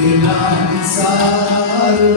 Nilang saro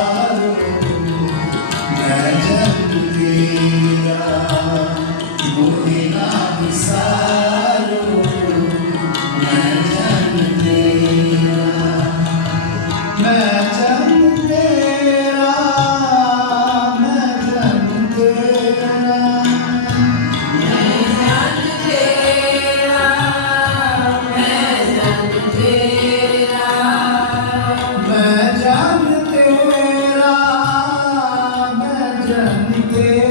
じゃんけ